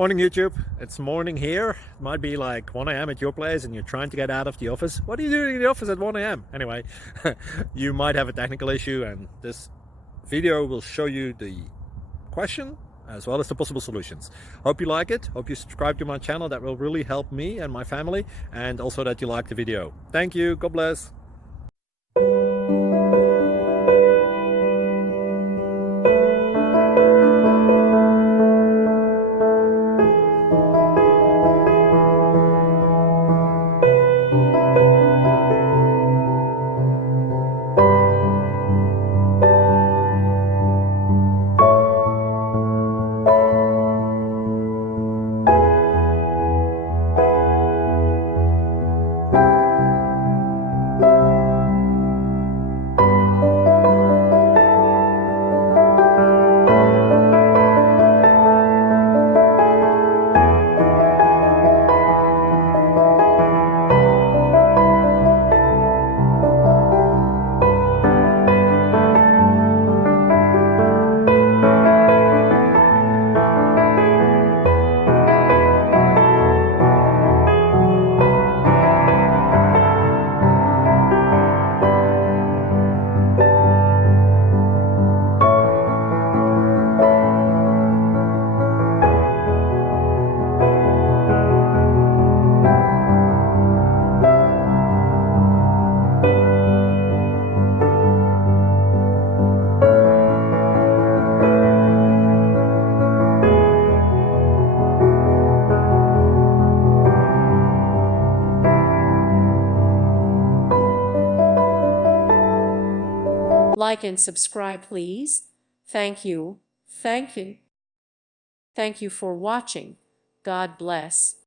Morning YouTube, it's morning here. It might be like 1 a.m. at your place and you're trying to get out of the office. What are you doing in the office at 1 a.m.? Anyway, you might have a technical issue and this video will show you the question as well as the possible solutions. Hope you like it, hope you subscribe to my channel. That will really help me and my family, and also that you like the video. Thank you, God bless. Like and subscribe, please. Thank you. Thank you. Thank you for watching. God bless.